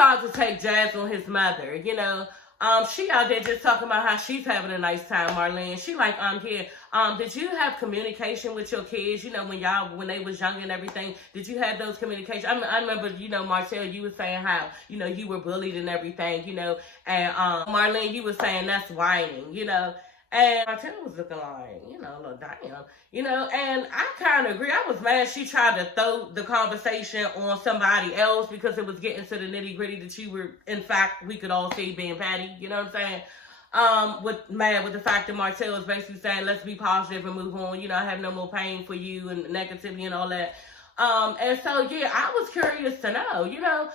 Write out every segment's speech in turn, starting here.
started to take jabs on his mother, you know. She out there just talking about how she's having a nice time, Marlene. She like, here, did you have communication with your kids, you know, when they was young and everything? Did you have those communications? I remember, you know, Martell, you were saying how, you know, you were bullied and everything, you know, and Marlene, you were saying that's whining, you know. And Martell was looking like, you know, look, damn, you know, and I kind of agree. I was mad she tried to throw the conversation on somebody else because it was getting to the nitty gritty that you were, in fact, we could all see being petty, you know what I'm saying? With the fact that Martell was basically saying, let's be positive and move on, you know, I have no more pain for you and negativity and all that. And so, yeah, I was curious to know, you know,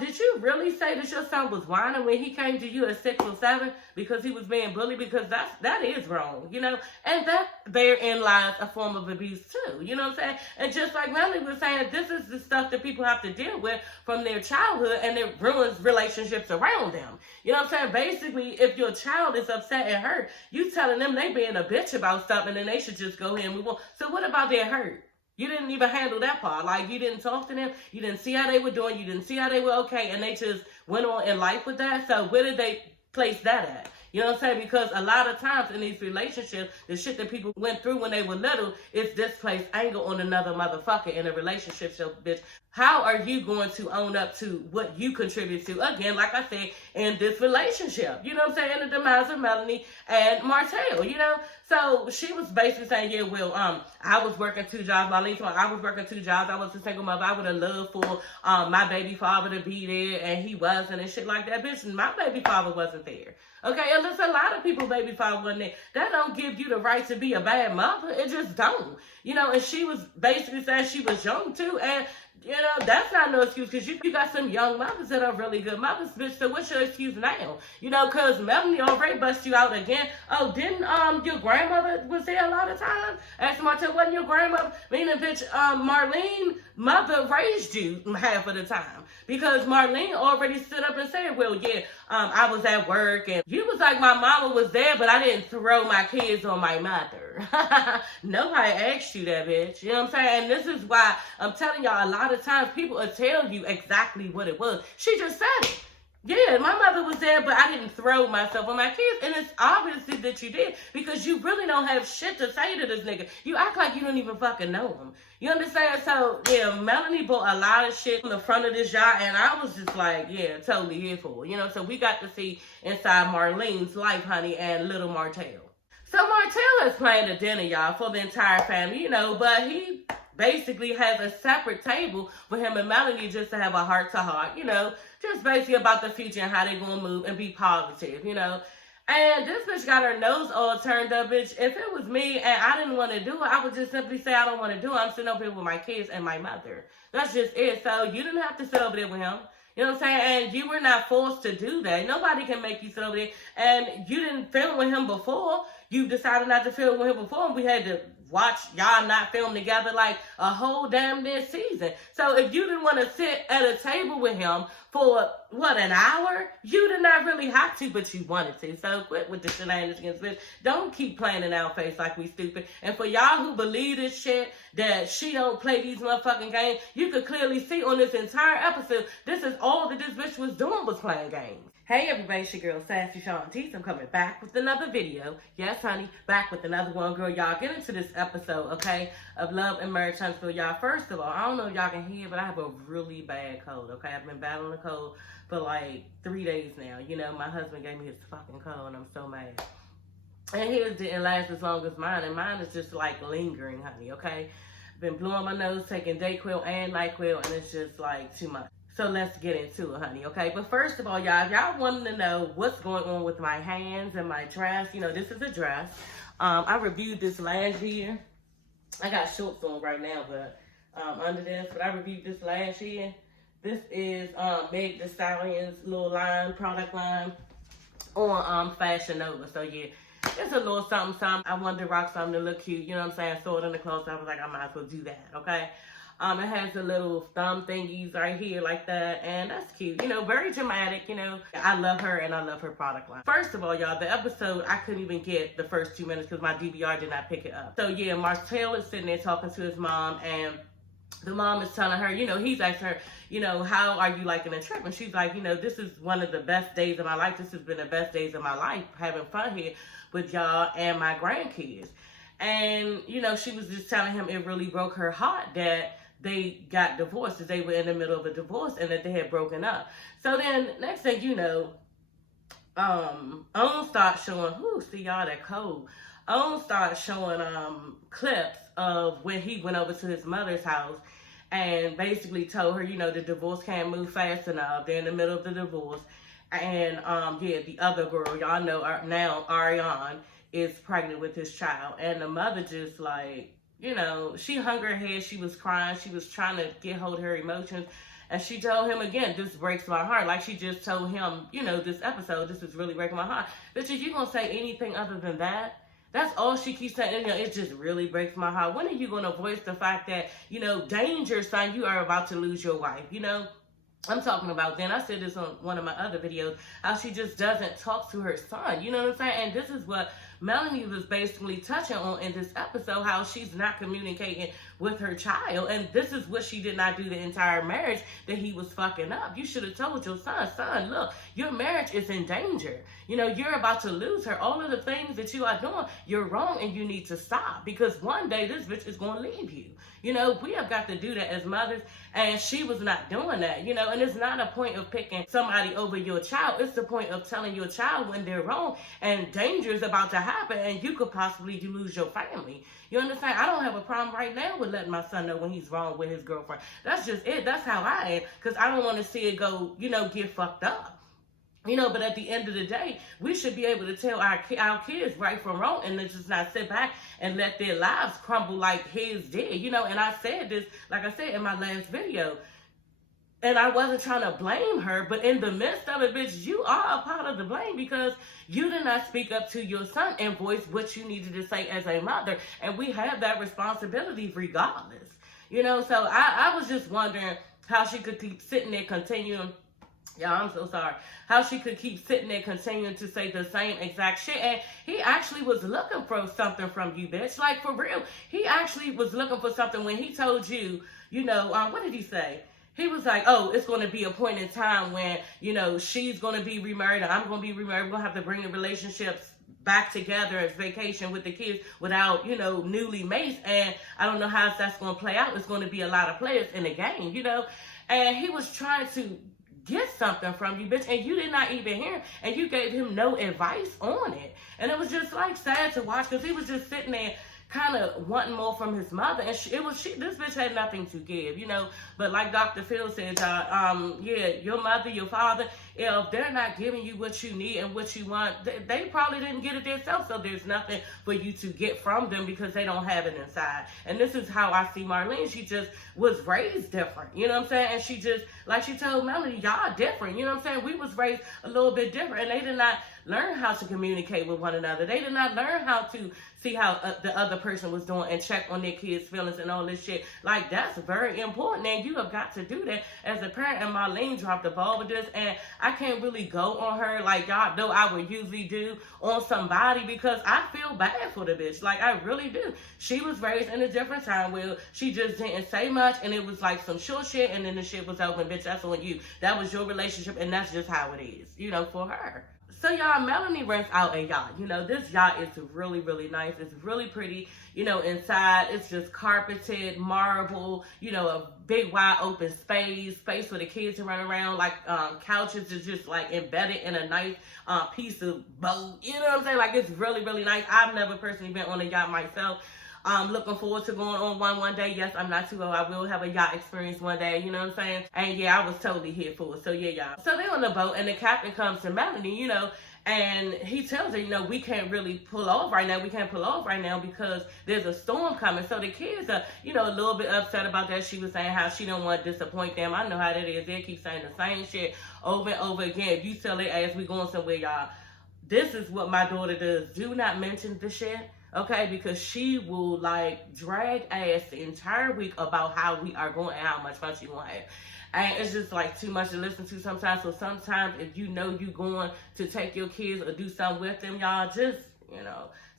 did you really say that your son was whining when he came to you at 6 or 7 because he was being bullied? Because that is wrong, you know, and that therein lies a form of abuse too, you know what I'm saying? And just like Melanie was saying, this is the stuff that people have to deal with from their childhood, and it ruins relationships around them. You know what I'm saying? Basically, if your child is upset and hurt, you telling them they being a bitch about something and they should just go ahead and move on. So what about their hurt? You didn't even handle that part. Like, you didn't talk to them. You didn't see how they were doing. You didn't see how they were okay. And they just went on in life with that. So where did they place that at? You know what I'm saying? Because a lot of times in these relationships, the shit that people went through when they were little is displaced anger on another motherfucker in a relationship. So, bitch, how are you going to own up to what you contribute to? Again, like I said, in this relationship. You know what I'm saying? In the demise of Melanie and Martell, you know? So she was basically saying, yeah, well, I was working 2 jobs. Marlene told me I was working 2 jobs. I was a single mother. I would have loved for my baby father to be there, and he wasn't, and shit like that. Bitch, my baby father wasn't there. Okay, and there's a lot of people baby father wasn't there. That don't give you the right to be a bad mother. It just don't. You know, and she was basically saying she was young too, and you know, that's not no excuse, because you got some young mothers that are really good mothers, bitch. So what's your excuse now? You know, because Melanie already bust you out again. Oh, didn't your grandmother was there a lot of times? Asked Martell, wasn't your grandmother? Meaning, bitch, Marlene mother raised you half of the time. Because Marlene already stood up and said, well, yeah, I was at work, and you was like, my mama was there, but I didn't throw my kids on my mother. Nobody asked you that, bitch. You know what I'm saying? And this is why I'm telling y'all, a lot of times people will tell you exactly what it was. She just said it. Yeah, my mother was there, but I didn't throw myself on my kids. And it's obviously that you did, because you really don't have shit to say to this nigga. You act like you don't even fucking know him. You understand? So, yeah, Melanie bought a lot of shit on the front of this yacht, and I was just like, yeah, totally here for it. You know, so we got to see inside Marlene's life, honey, and little Martell. So Martell is playing the dinner, y'all, for the entire family, you know, but he basically has a separate table for him and Melanie just to have a heart-to-heart, you know, just basically about the future and how they're going to move and be positive, you know. And this bitch got her nose all turned up, bitch. If it was me and I didn't want to do it, I would just simply say I don't want to do it. I'm sitting up here with my kids and my mother. That's just it. So you didn't have to sit over there with him. You know what I'm saying? And you were not forced to do that. Nobody can make you sit over there. And you didn't film with him before. You decided not to film with him before, and we had to watch y'all not film together like a whole damn near season. So if you didn't want to sit at a table with him for, what, an hour? You did not really have to, but you wanted to. So quit with the shenanigans, bitch. Don't keep playing in our face like we stupid. And for y'all who believe this shit, that she don't play these motherfucking games, you could clearly see on this entire episode, this is all that this bitch was doing, was playing games. Hey everybody, it's your girl Sassy Shantice. I'm coming back with another video. Yes, honey, back with another one, girl. Y'all get into this episode, okay, of Love and Marriage Huntsville. Y'all, first of all, I don't know if y'all can hear, but I have a really bad cold, okay? I've been battling a cold for like 3 days now. You know, my husband gave me his fucking cold, and I'm so mad. And his didn't last as long as mine, and mine is just like lingering, honey, okay? Been blowing my nose, taking Dayquil and NyQuil, and it's just like too much. So let's get into it, honey, okay? But first of all, y'all, if y'all wanting to know what's going on with my hands and my dress, you know, this is a dress. I reviewed this last year. I got shorts on right now, but under this, but I reviewed this last year. This is Meg Thee Stallion's little line, product line on Fashion Nova. So yeah, it's a little something, something. I wanted to rock something to look cute, you know what I'm saying? I saw it in the clothes, I was like, I might as well do that, okay? It has the little thumb thingies right here like that, and that's cute. You know, very dramatic, you know. I love her, and I love her product line. First of all, y'all, the episode, I couldn't even get the first 2 minutes because my DVR did not pick it up. So, yeah, Martell is sitting there talking to his mom, and the mom is telling her, he's asking her, how are you liking the trip? And she's like, this is one of the best days of my life. This has been the best days of my life, having fun here with y'all and my grandkids. And, she was just telling him it really broke her heart that they got divorced, that they were in the middle of a divorce and that they had broken up. So then, next thing you know, Owen starts showing, see y'all that cold. Owen starts showing clips of when he went over to his mother's house and basically told her, the divorce can't move fast enough. They're in the middle of the divorce. And the other girl, y'all know now, Ariane, is pregnant with his child. And the mother just like, she hung her head, she was crying, she was trying to get hold of her emotions. And she told him again, this breaks my heart. Like she just told him, this episode, this is really breaking my heart. Bitch, if you gonna say anything other than that, that's all she keeps saying. It just really breaks my heart. When are you gonna voice the fact that, danger, son, you are about to lose your wife, I'm talking about then. I said this on one of my other videos, how she just doesn't talk to her son. You know what I'm saying? And this is what Melanie was basically touching on in this episode, how she's not communicating with her child. And this is what she did not do the entire marriage that he was fucking up. You should have told your son, look, your marriage is in danger. You're about to lose her. All of the things that you are doing, you're wrong and you need to stop, because one day this bitch is going to leave you. We have got to do that as mothers, and she was not doing that, and it's not a point of picking somebody over your child. It's the point of telling your child when they're wrong and danger is about to happen and you could possibly lose your family. You understand? I don't have a problem right now with letting my son know when he's wrong with his girlfriend. That's just it. That's how I am, because I don't want to see it go, get fucked up. But at the end of the day, we should be able to tell our kids right from wrong and then just not sit back and let their lives crumble like his did, and I said this, like I said in my last video, and I wasn't trying to blame her, but in the midst of it, bitch, you are a part of the blame, because you did not speak up to your son and voice what you needed to say as a mother, and we have that responsibility regardless, so I was just wondering how she could keep sitting there continuing. Yeah, I'm so sorry. How she could keep sitting there continuing to say the same exact shit. And he actually was looking for something from you, bitch. Like, for real. He actually was looking for something when he told you, what did he say? He was like, oh, it's going to be a point in time when, she's going to be remarried and I'm going to be remarried. We're going to have to bring the relationships back together as vacation with the kids without, newly mates. And I don't know how that's going to play out. It's going to be a lot of players in the game, And he was trying to get something from you, bitch, and you did not even hear him, and you gave him no advice on it. And it was just like sad to watch, because he was just sitting there kind of wanting more from his mother, and this bitch had nothing to give, but like Dr. Phil said, your mother, your father, if they're not giving you what you need and what you want, they probably didn't get it themselves, so there's nothing for you to get from them because they don't have it inside. And this is how I see Marlene. She just was raised different, you know what I'm saying? And she just, like she told Melanie, y'all different, you know what I'm saying? We was raised a little bit different, and they did not learn how to communicate with one another. They did not learn how to see how the other person was doing and check on their kids' feelings and all this shit. Like, that's very important, and you have got to do that as a parent. And Marlene dropped the ball with this, and I can't really go on her like y'all know I would usually do on somebody, because I feel bad for the bitch. Like, I really do. She was raised in a different time where she just didn't say much, and it was like some short shit, and then the shit was over. Bitch, that's on you. That was your relationship, and that's just how it is, for her. So y'all, Melanie rents out a yacht. This yacht is really, really nice. It's really pretty. Inside it's just carpeted, marble, a big wide open space for the kids to run around. Like couches is just like embedded in a nice piece of boat. You know what I'm saying? Like, it's really, really nice. I've never personally been on a yacht myself. I'm looking forward to going on one day. Yes, I'm not too old. I will have a yacht experience one day, you know what I'm saying? And yeah, I was totally here for it. So yeah, y'all. So they're on the boat, and the captain comes to Melanie, and he tells her, we can't really pull off right now. We can't pull off right now because there's a storm coming. So the kids are, a little bit upset about that. She was saying how she don't want to disappoint them. I know how that is. They keep saying the same shit over and over again. If you tell their ass we going somewhere, y'all, this is what my daughter does. Do not mention the shit. Okay, because she will like drag ass the entire week about how we are going and how much fun she want to have. And it's just like too much to listen to sometimes. So sometimes if you know you going to take your kids or do something with them, y'all just,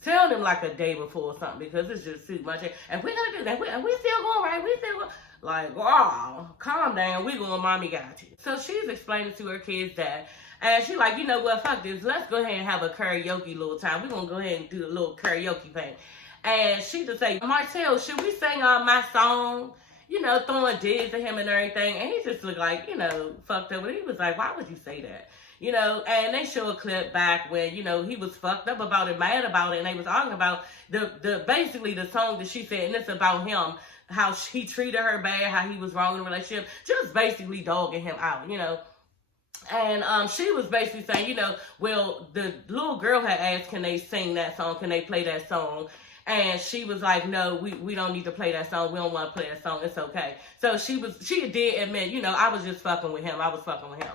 tell them like a day before or something, because it's just too much. And we're going to do that. We still going, right? We still going. Like, wow, calm down. We going, mommy got you. So she's explaining to her kids that, and she like, you know what, fuck this. Let's go ahead and have a karaoke little time. We're going to go ahead and do a little karaoke thing. And she just say, Martell, should we sing on my song? You know, throwing digs at him and everything. And he just looked like, you know, fucked up. And he was like, why would you say that? You know, and they show a clip back where, you know, he was fucked up about it, mad about it. And they was arguing about basically the song that she said. And it's about him, how he treated her bad, how he was wrong in the relationship. Just basically dogging him out, you know. And she was basically saying, you know, well, the little girl had asked, can they sing that song? Can they play that song? And she was like, no, we don't need to play that song. We don't want to play that song. It's okay. So she did admit, you know, I was just fucking with him. I was fucking with him.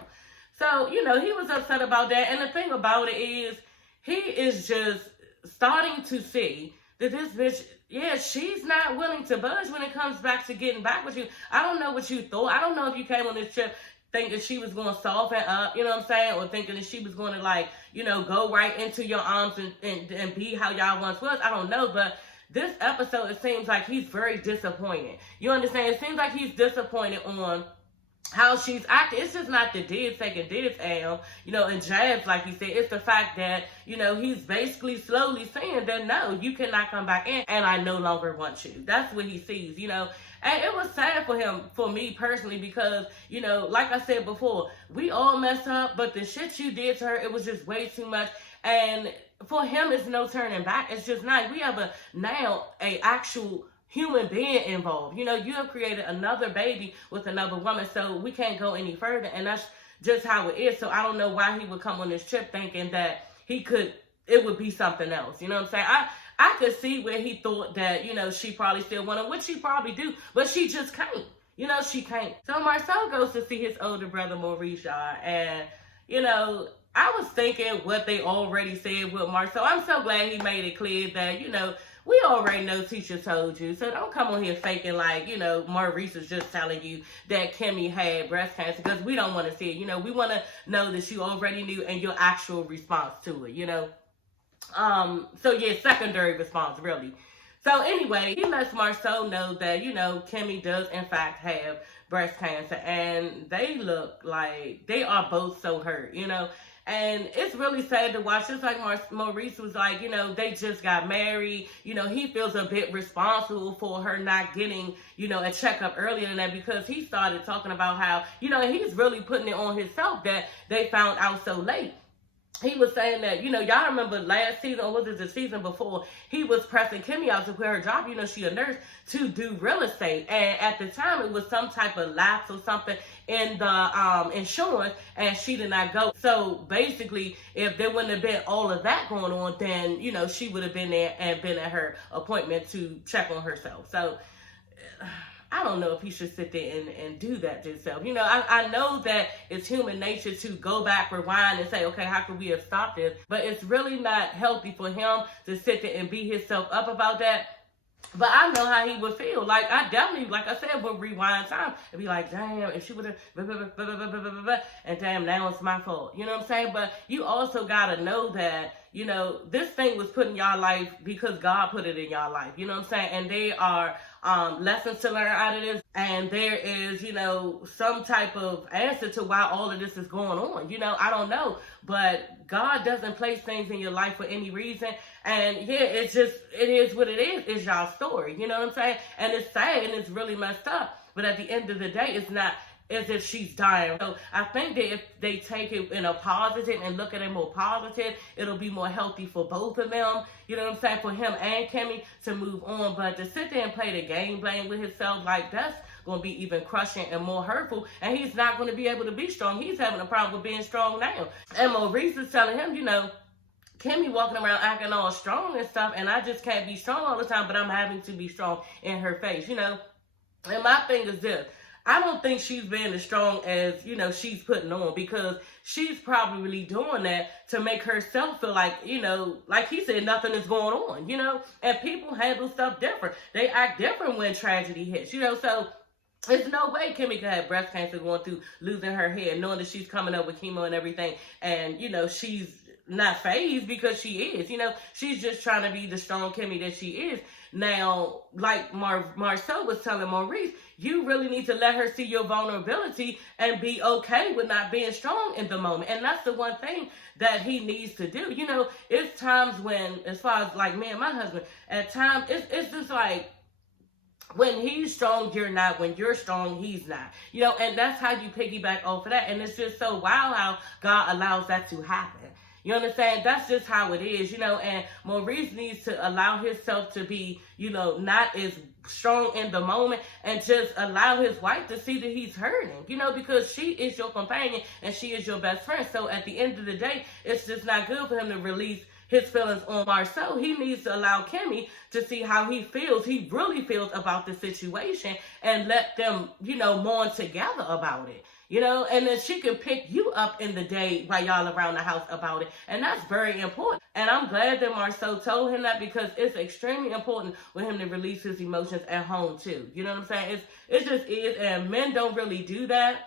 So, you know, he was upset about that. And the thing about it is, he is just starting to see that this bitch, yeah, she's not willing to budge when it comes back to getting back with you. I don't know what you thought. I don't know if you came on this trip thinking she was going to soften up, you know what I'm saying? Or thinking that she was going to, like, you know, go right into your arms and be how y'all once was. I don't know, but this episode, it seems like he's very disappointed. You understand? It seems like he's disappointed on how she's acting. It's just not the dids taking dids at, you know, and jabs, like he said. It's the fact that, you know, he's basically slowly saying that, no, you cannot come back in, and I no longer want you. That's what he sees, you know. And it was sad for him, for me personally, because, you know, like I said before, we all messed up, but the shit you did to her, it was just way too much. And for him, it's no turning back. It's just not. We have a actual human being involved. You know, you have created another baby with another woman, so we can't go any further. And that's just how it is. So I don't know why he would come on this trip thinking that it would be something else. You know what I'm saying? I could see where he thought that, you know, she probably still wanted, which she probably do, but she just can't. You know, she can't. So Marcel goes to see his older brother, Maurice, and, you know, I was thinking what they already said with Marcel. I'm so glad he made it clear that, you know, we already know teacher told you. So don't come on here faking like, you know, Maurice is just telling you that Kimmy had breast cancer, because we don't want to see it. You know, we want to know that you already knew and your actual response to it, you know. So yeah, secondary response, really. So anyway, he lets Marcel know that, you know, Kimmy does in fact have breast cancer, and they look like they are both so hurt, you know. And it's really sad to watch. Just like Maurice was like, you know, they just got married. You know, he feels a bit responsible for her not getting, you know, a checkup earlier than that, because he started talking about how, you know, he's really putting it on himself that they found out so late. He was saying that, you know, y'all remember last season, or was it the season before, he was pressing Kimmy out to quit her job, you know, she a nurse, to do real estate. And at the time, it was some type of lapse or something in the insurance, and she did not go. So basically, if there wouldn't have been all of that going on, then, you know, she would have been there and been at her appointment to check on herself. So I don't know if he should sit there and do that to himself. You know, I know that it's human nature to go back, rewind, and say, okay, how could we have stopped this? But it's really not healthy for him to sit there and beat himself up about that. But I know how he would feel. Like, I definitely, like I said, would rewind time and be like, damn, if she would have, and damn, now it's my fault. You know what I'm saying? But you also got to know that, you know, this thing was put in y'all life because God put it in y'all life. You know what I'm saying? And they are lessons to learn out of this. And there is, you know, some type of answer to why all of this is going on. You know, I don't know. But God doesn't place things in your life for any reason. And yeah, it is what it is. It's y'all's story. You know what I'm saying? And it's sad and it's really messed up. But at the end of the day, it's not as if she's dying. So I think that if they take it in a positive and look at it more positive, it'll be more healthy for both of them. You know what I'm saying? For him and Kimmy to move on. But to sit there and play the game playing with himself, like, that's going to be even crushing and more hurtful. And he's not going to be able to be strong. He's having a problem with being strong now. And Maurice is telling him, you know, Kimmy walking around acting all strong and stuff, and I just can't be strong all the time, but I'm having to be strong in her face, you know. And my thing is this. I don't think she's being as strong as, you know, she's putting on, because she's probably really doing that to make herself feel like, you know, like he said, nothing is going on, you know. And people handle stuff different. They act different when tragedy hits, you know. So there's no way Kimmy could have breast cancer going through losing her hair, knowing that she's coming up with chemo and everything. And, you know, she's not phased because she is, you know, she's just trying to be the strong Kimmy that she is. Now, like Marcel was telling Maurice, you really need to let her see your vulnerability and be okay with not being strong in the moment. And that's the one thing that he needs to do. You know, it's times when, as far as like me and my husband, at times it's just like, when he's strong, you're not. When you're strong, he's not. You know, and that's how you piggyback off of that. And it's just so wild how God allows that to happen. You understand? That's just how it is, you know, and Maurice needs to allow himself to be, you know, not as strong in the moment and just allow his wife to see that he's hurting, you know, because she is your companion and she is your best friend. So at the end of the day, it's just not good for him to release his feelings on Marcel. He needs to allow Kimmy to see how he really feels about the situation, and let them, you know, mourn together about it. You know, and then she can pick you up in the day while y'all around the house about it. And that's very important. And I'm glad that Marcel told him that, because it's extremely important for him to release his emotions at home too. You know what I'm saying? It just is, and men don't really do that,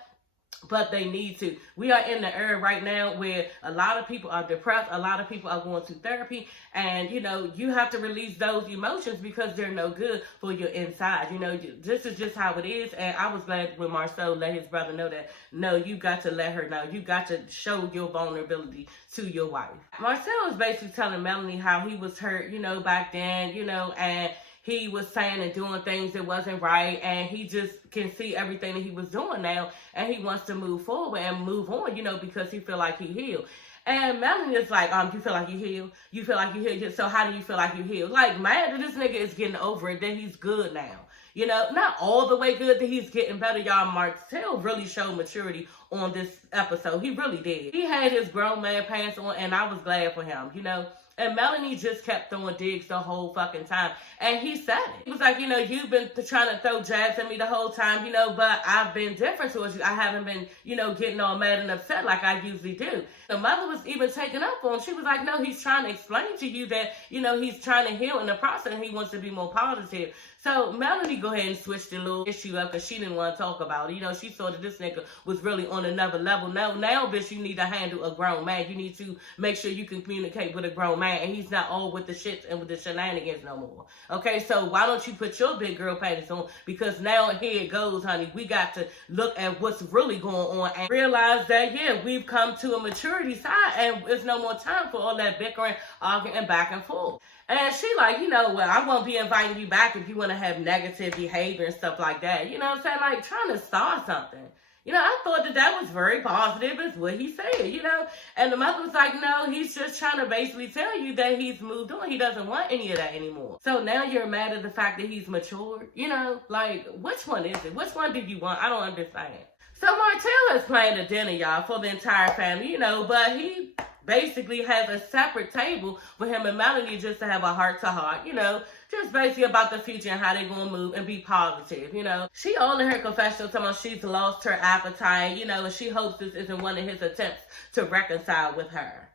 but they need to. We are in the era right now where a lot of people are depressed. A lot of people are going to therapy. And, you know, you have to release those emotions because they're no good for your inside. You know, this is just how it is. And I was glad when Marcel let his brother know that, no, you got to let her know. You got to show your vulnerability to your wife. Marcel was basically telling Melanie how he was hurt, you know, back then, you know, and he was saying and doing things that wasn't right, and he just can see everything that he was doing now, and he wants to move forward and move on, you know, because he feel like he healed. And Melanie is like, you feel like you healed? You feel like you healed? So how do you feel like you healed? Like, mad that this nigga is getting over it, that he's good now. You know, not all the way good, that he's getting better. Y'all, Marcel really showed maturity on this episode. He really did. He had his grown man pants on, and I was glad for him, you know. And Melanie just kept throwing digs the whole fucking time. And he said it. He was like, you know, you've been trying to throw jabs at me the whole time, you know, but I've been different towards you. I haven't been, you know, getting all mad and upset like I usually do. The mother was even taking up on him. She was like, no, he's trying to explain to you that, you know, he's trying to heal in the process and he wants to be more positive. So Melanie go ahead and switch the little issue up because she didn't want to talk about it. You know, she saw that this nigga was really on another level. Now, bitch, you need to handle a grown man. You need to make sure you can communicate with a grown man, and he's not all with the shits and with the shenanigans no more. Okay, so why don't you put your big girl panties on? Because now here it goes, honey. We got to look at what's really going on and realize that, yeah, we've come to a maturity side, and there's no more time for all that bickering, arguing, and back and forth. And she like, you know, well, I won't be inviting you back if you want to have negative behavior and stuff like that. You know what I'm saying? Like, trying to start something. You know, I thought that was very positive, is what he said, you know. And the mother was like, no, he's just trying to basically tell you that he's moved on. He doesn't want any of that anymore. So now you're mad at the fact that he's matured. You know, like, which one is it? Which one do you want? I don't understand. So Martell is planning a dinner, y'all, for the entire family, you know, but he basically has a separate table for him and Melanie just to have a heart-to-heart, you know, just basically about the future and how they're going to move and be positive, you know. She all in her confessional talking about she's lost her appetite, you know, and she hopes this isn't one of his attempts to reconcile with her.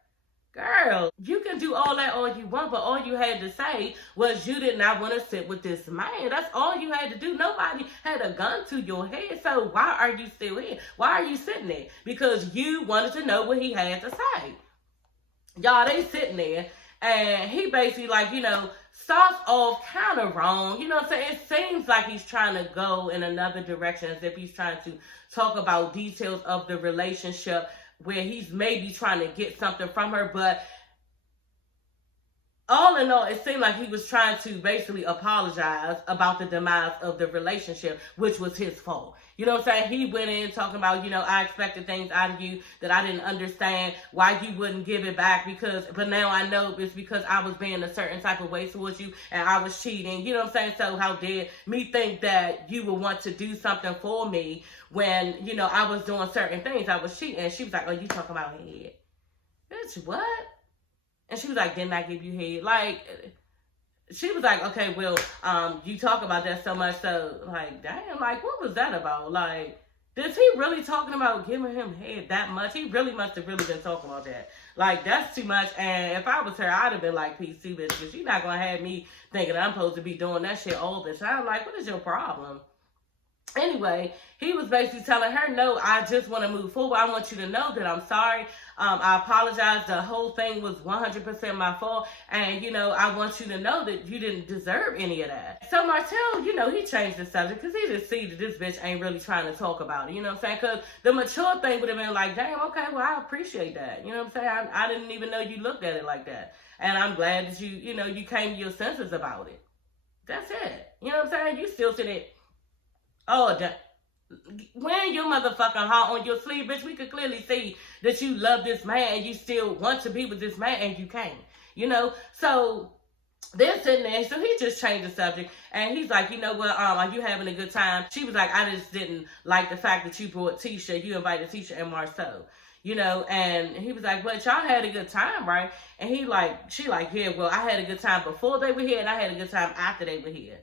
Girl, you can do all that all you want, but all you had to say was you did not want to sit with this man. That's all you had to do. Nobody had a gun to your head, so why are you still here? Why are you sitting there? Because you wanted to know what he had to say. Y'all, they sitting there, and he basically, like, you know, starts off kind of wrong. You know what I'm saying? It seems like he's trying to go in another direction, as if he's trying to talk about details of the relationship where he's maybe trying to get something from her. But all in all, it seemed like he was trying to basically apologize about the demise of the relationship, which was his fault. You know what I'm saying? He went in talking about, you know, I expected things out of you that I didn't understand, why you wouldn't give it back, but now I know it's because I was being a certain type of way towards you and I was cheating. You know what I'm saying? So how dare me think that you would want to do something for me when, you know, I was doing certain things. I was cheating. And she was like, oh, you talking about head? Bitch, what? And she was like, didn't I give you head? Like, she was like, okay, well, you talk about that so much, so, like, damn, like, what was that about? Like, is he really talking about giving him head that much? He really must have really been talking about that. Like, that's too much, and if I was her, I'd have been like, peace, too, bitch, because you're not going to have me thinking I'm supposed to be doing that shit all the time. Like, what is your problem? Anyway, he was basically telling her, no, I just want to move forward. I want you to know that I'm sorry. I apologize. The whole thing was 100% my fault. And, I want you to know that you didn't deserve any of that. So Martell, he changed the subject because he just see that this bitch ain't really trying to talk about it. You know what I'm saying? Because the mature thing would have been like, damn, okay, well, I appreciate that. You know what I'm saying? I didn't even know you looked at it like that. And I'm glad that you came to your senses about it. That's it. You know what I'm saying? You still sit it. Oh, wearing your motherfucking heart on your sleeve, bitch, we could clearly see that you love this man and you still want to be with this man and you can't, So they're sitting there, so he just changed the subject and he's like, you know what, are you having a good time? She was like, I just didn't like the fact that you brought Tisha, you invited Tisha and Marceau. And he was like, but y'all had a good time, right? And she like, yeah, well, I had a good time before they were here and I had a good time after they were here.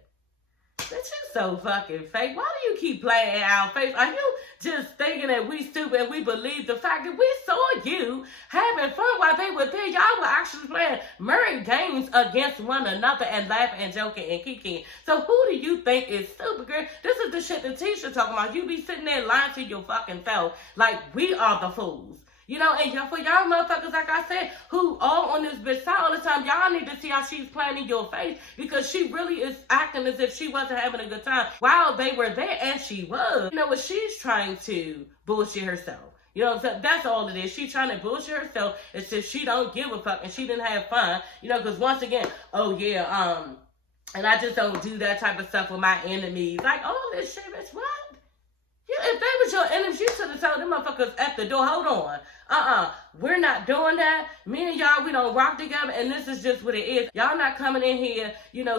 Bitch, you so fucking fake. Why do you keep playing in our face? Are you just thinking that we stupid and we believe the fact that we saw you having fun while they were there? Y'all were actually playing merry games against one another and laughing and joking and kicking. So who do you think is stupid, girl? This is the shit that Tisha talking about. You be sitting there lying to your fucking self like we are the fools. And for y'all motherfuckers, like I said, who all on this bitch side all the time, y'all need to see how she's playing in your face because she really is acting as if she wasn't having a good time while they were there, and she was. She's trying to bullshit herself. You know what I'm saying? That's all it is. She's trying to bullshit herself as if she don't give a fuck and she didn't have fun. Because once again, oh yeah, and I just don't do that type of stuff with my enemies. Like, all this shit, bitch, what? If they was your enemies, you should have told them motherfuckers at the door, hold on. We're not doing that. Me and y'all, we don't rock together, and this is just what it is. Y'all not coming in here,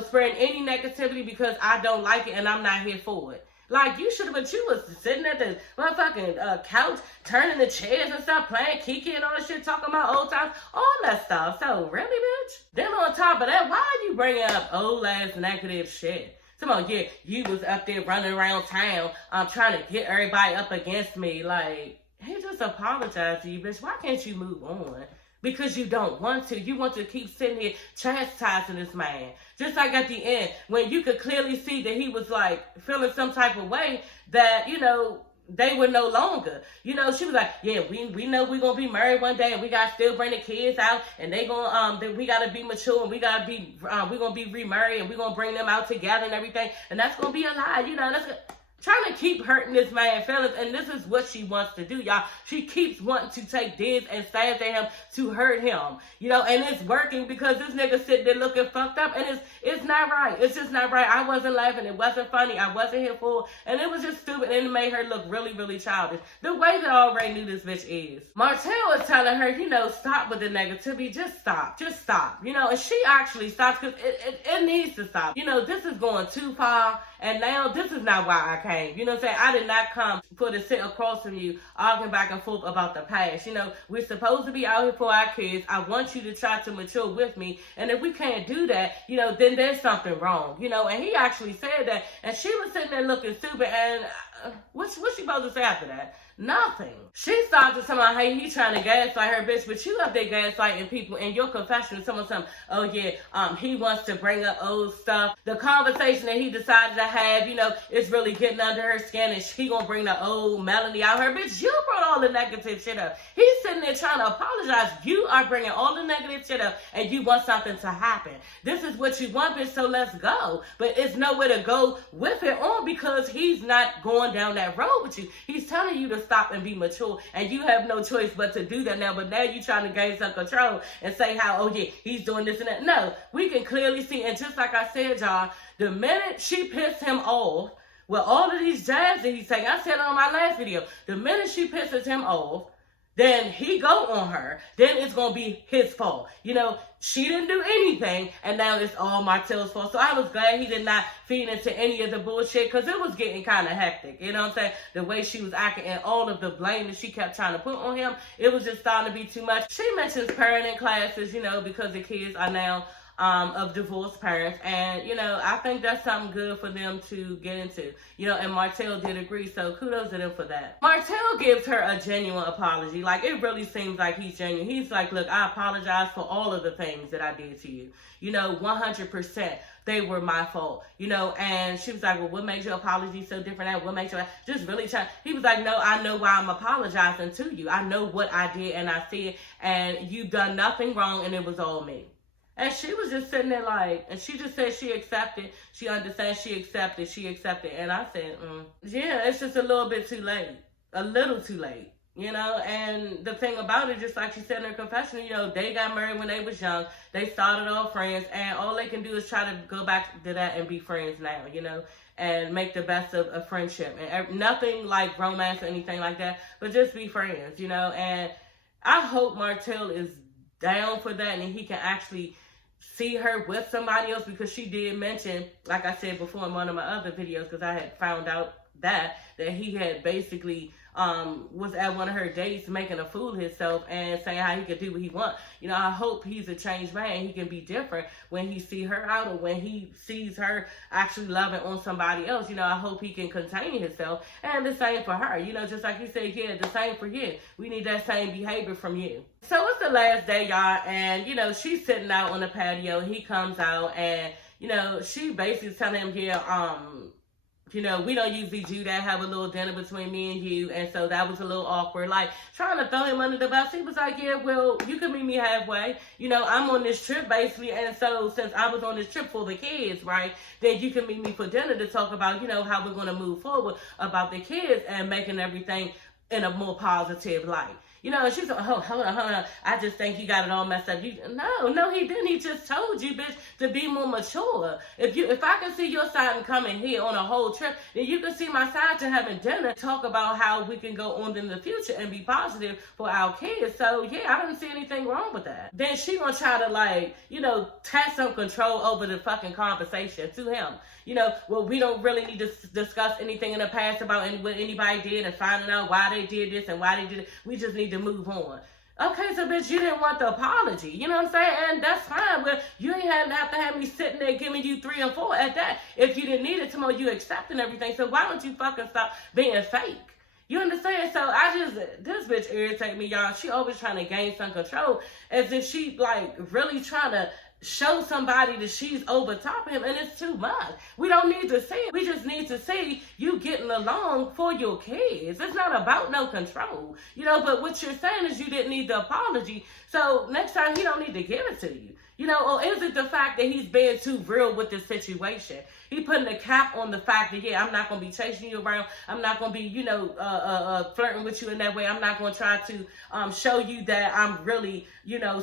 spreading any negativity because I don't like it and I'm not here for it. Like, you should have, but you was sitting at the motherfucking couch, turning the chairs and stuff, playing Kiki and all that shit, talking about old times, all that stuff. So, really, bitch? Then on top of that, why are you bringing up old-ass negative shit? Come on, yeah, you was up there running around town, trying to get everybody up against me. Like, he just apologized to you, bitch. Why can't you move on? Because you don't want to. You want to keep sitting here chastising this man. Just like at the end, when you could clearly see that he was like feeling some type of way that, they were no longer. She was like, yeah, we know we're gonna be married one day and we gotta still bring the kids out and they gonna that we gotta be mature and we gotta be we're gonna be remarried and we're gonna bring them out together and everything, and that's gonna be a lie, that's trying to keep hurting this man's feelings, and this is what she wants to do, y'all. She keeps wanting to take digs and stab at him to hurt him, and it's working because this nigga sitting there looking fucked up, and it's not right. It's just not right. I wasn't laughing. It wasn't funny. I wasn't here for it, and it was just stupid, and it made her look really, really childish. The way that I already knew this bitch is. Martell is telling her, stop with the negativity. Just stop. Just stop. And she actually stops because it needs to stop. This is going too far. And now this is not why I came. You know what I'm saying? I did not come for to sit across from you arguing back and forth about the past. We're supposed to be out here for our kids. I want you to try to mature with me. And if we can't do that, then there's something wrong. And he actually said that. And she was sitting there looking stupid. And what's she supposed to say after that? Nothing. She started to somehow, hey, he trying to gaslight her, bitch, but you up there gaslighting people in your confession. Someone, oh yeah, he wants to bring up old stuff. The conversation that he decided to have, is really getting under her skin, and he gonna bring the old Melanie out her, bitch. You brought all the negative shit up. He's sitting there trying to apologize. You are bringing all the negative shit up, and you want something to happen. This is what you want, bitch, so let's go. But it's nowhere to go with it on because he's not going down that road with you. He's telling you to stop and be mature, and you have no choice but to do that now. But now you trying to gain some control and say how, oh yeah, he's doing this and that. No, we can clearly see, and just like I said, y'all, the minute she pissed him off with all of these jabs that he's taking, I said it on my last video, the minute she pisses him off, then he go on her, then it's going to be his fault. She didn't do anything, and now it's all Martell's fault. So I was glad he did not feed into any of the bullshit, because it was getting kind of hectic. You know what I'm saying? The way she was acting and all of the blame that she kept trying to put on him, it was just starting to be too much. She mentions parenting classes, because the kids are now of divorced parents. And, I think that's something good for them to get into, and Martell did agree. So kudos to them for that. Martell gives her a genuine apology. Like, it really seems like he's genuine. He's like, look, I apologize for all of the things that I did to you. 100%. They were my fault, and she was like, well, what made your apology so different? And what made you just really try? He was like, no, I know why I'm apologizing to you. I know what I did, and I see it, and you've done nothing wrong, and it was all me. And she was just sitting there like, and she just said she accepted, she understands, she accepted. And I said, yeah, it's just a little bit too late, a little too late. And the thing about it, just like she said in her confession, they got married when they was young. They started off friends, and all they can do is try to go back to that and be friends now, and make the best of friendship. And nothing like romance or anything like that, but just be friends, And I hope Martell is down for that, and he can actually see her with somebody else, because she did mention, like I said before in one of my other videos, because I had found out that he had basically was at one of her dates making a fool of himself and saying how he could do what he wants. I hope he's a changed man. He can be different when he see her out, or when he sees her actually loving on somebody else. I hope he can contain himself. And the same for her. Just like you said, yeah, the same for you. We need that same behavior from you. So it's the last day, y'all, and she's sitting out on the patio. He comes out, and she basically is telling him, yeah, we don't usually do that, have a little dinner between me and you, and so that was a little awkward, like trying to throw him under the bus. He was like, yeah, well, you can meet me halfway. I'm on this trip basically, and so since I was on this trip for the kids, right, then you can meet me for dinner to talk about, how we're going to move forward about the kids and making everything in a more positive light. She's like, hold on. I just think you got it all messed up. No, he didn't. He just told you, bitch, to be more mature. If I can see your side and coming here on a whole trip, then you can see my side to having dinner, talk about how we can go on in the future and be positive for our kids. So yeah, I didn't see anything wrong with that. Then she gonna try to test some control over the fucking conversation to him. Well, we don't really need to discuss anything in the past about what anybody did and finding out why they did this and why they did it. We just need to move on. Okay, so bitch, you didn't want the apology. You know what I'm saying? And that's fine. But you ain't have to have me sitting there giving you 3 or 4 at that. If you didn't need it tomorrow, you accepting everything. So why don't you fucking stop being fake? You understand? So this bitch irritate me, y'all. She always trying to gain some control, as if she really trying to show somebody that she's over top of him, and it's too much. We don't need to see it. We just need to see you getting along for your kids. It's not about no control, but what you're saying is you didn't need the apology, so next time he don't need to give it to you. Or is it the fact that he's being too real with the situation? He putting a cap on the fact that, yeah, I'm not going to be chasing you around. I'm not going to be, flirting with you in that way. I'm not going to try to show you that I'm really,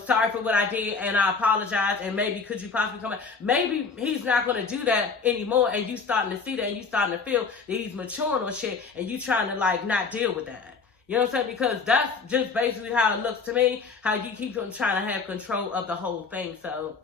sorry for what I did and I apologize, and maybe could you possibly come back? Maybe he's not going to do that anymore, and you starting to see that, and you starting to feel that he's maturing on shit, and you trying to, not deal with that. You know what I'm saying? Because that's just basically how it looks to me, how you keep on trying to have control of the whole thing. So,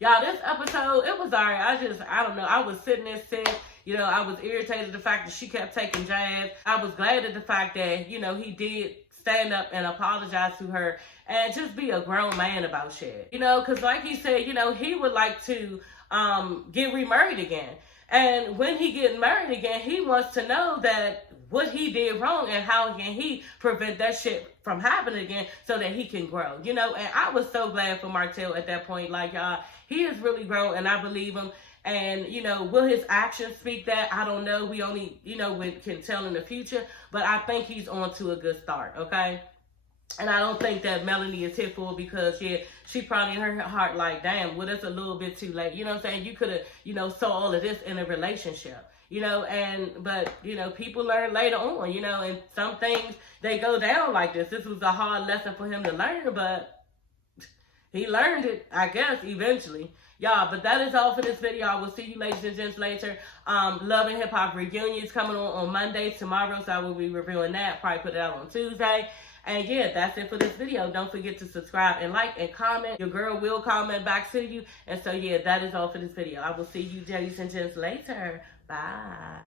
y'all, this episode, it was alright. I don't know. I was sitting there sick. I was irritated at the fact that she kept taking jabs. I was glad at the fact that, he did stand up and apologize to her and just be a grown man about shit. Because like he said, he would like to get remarried again. And when he get married again, he wants to know that what he did wrong and how can he prevent that shit from happening again so that he can grow, And I was so glad for Martell at that point. He is really grown, and I believe him. And, will his actions speak that? I don't know. We only, we can tell in the future. But I think he's on to a good start, okay? And I don't think that Melanie is hit for it, because, yeah, she probably in her heart damn, well, that's a little bit too late. You know what I'm saying? You could have, saw all of this in a relationship. But people learn later on, and some things, they go down like this. This was a hard lesson for him to learn, but he learned it, I guess, eventually. Y'all, but that is all for this video. I will see you ladies and gents later. Love and Hip Hop Reunion is coming on Monday, tomorrow, so I will be reviewing that. Probably put it out on Tuesday. And yeah, that's it for this video. Don't forget to subscribe and like and comment. Your girl will comment back to you. And so yeah, that is all for this video. I will see you ladies and gents later. Bye.